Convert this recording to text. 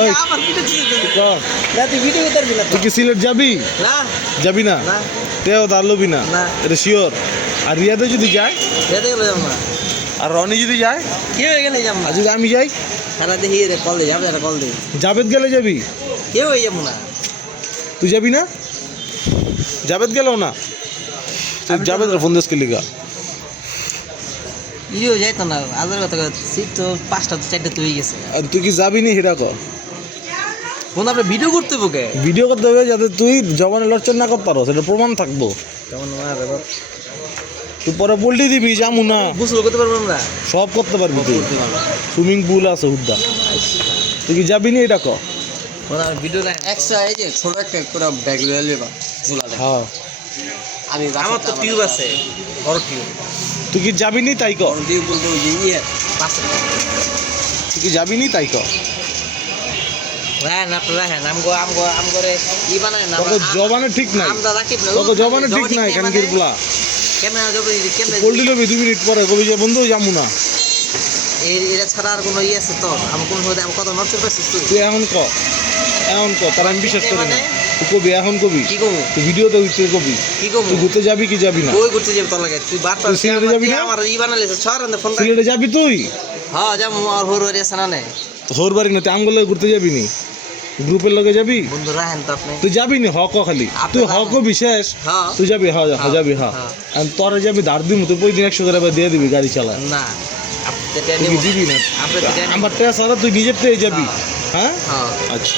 ওই আমার ভিডিও দিতে ক না তুই ভিডিও করতে পারবি না তুই কি সিলেট যাবি না যাবি না না তেও তার লবি না না। এটা শিওর আর রিয়াদে যদি যায় যেতে গেলে যাব না আর রনি যদি যায় কি হয়ে গেলে যাব না আর যদি আমি যাই সারা দেখি রে কল দে যাবে একটা কল দে জাবেদ গেলে যাবি কেউ হয়ে যাব না তুই যাবি না জাবেদ গেলেও না তুই জাবেদ ফোন দেশ লিগা ইও যাইতো না আদার কথা সিট তো 5টা তো 4টা তো হয়ে গেছে আর তুই কি যাবি নি সেটা কর কোন আপনি ভিডিও করতে বকে ভিডিও করতে হবে যাতে তুই জবানে লড়চর না করতে পারো সেটা প্রমাণ থাকবো কেমন মার তুই পরে বলটি দিবি যামু না গোসল করতে পারবো আমরা সব করতে পারবি তুই করতে পারবো সুইমিং পুল আছে হুদ্দা তুই কি যাবি নি এটা কর কোন আমি ভিডিও না এক্সট্রা এই যে ছোট একটা করে ব্যাগ লয়ে লইবা ঝুলা দে হ্যাঁ আমি আমার তো টিউব আছে বড় টিউব তুই কি যাবি নি তাই কর বড় টিউব বলতে ওই যে ইয়ে পাশে তুই কি যাবি নি তাই কর হ্যাঁ না আপনারা হ্যাঁ আম করে ই বানায় না তোকে জবানে ঠিক নাই আমদা রাকিব না তোকে জবানে ঠিক নাই কানকির গুলা ক্যামেরা জব ক্যামেরা বললি লবি 2 মিনিট পরে কবি যে বন্ধু যামু না এরা ছাড়া আর কোনো ই আছে তো আমি কোন সময় আমি কত নষ্ট করছিস তুই তুই এখন ক তারা আমি বিশ্বাস করি না তুই কবি এখন কবি কি কমু তুই ভিডিওতে উঠতে কবি কি কমু তুই ঘুরতে যাবি কি যাবি না কই করতে যাবে তোর লাগে তুই বাট তুই সিলেটে যাবি না? আমার ই বানালে ছড় আনতে ফোন সিলেটে যাবি তুই হ্যাঁ যাম আর হোর হোর এসে না নে তোর বাড়ি না তুই আমগুলো ঘুরতে যাবি নি গ্রুপের লগে যাবি বন্ধু রাহেন তো আপনি তুই যাবি নি হক খালি তুই হক বিশেষ হ্যাঁ তুই যাবি যাবি আর তোরে যাবি ধার দিমু তুই প্রতিদিন 100 করে দিয়ে দিবি গাড়ি চালা না আপনি তো তুই কি দিবি না আপনি তো আমার টেয়া সারা তুই নিজের টেয়ে যাবি হ্যাঁ হ্যাঁ আচ্ছা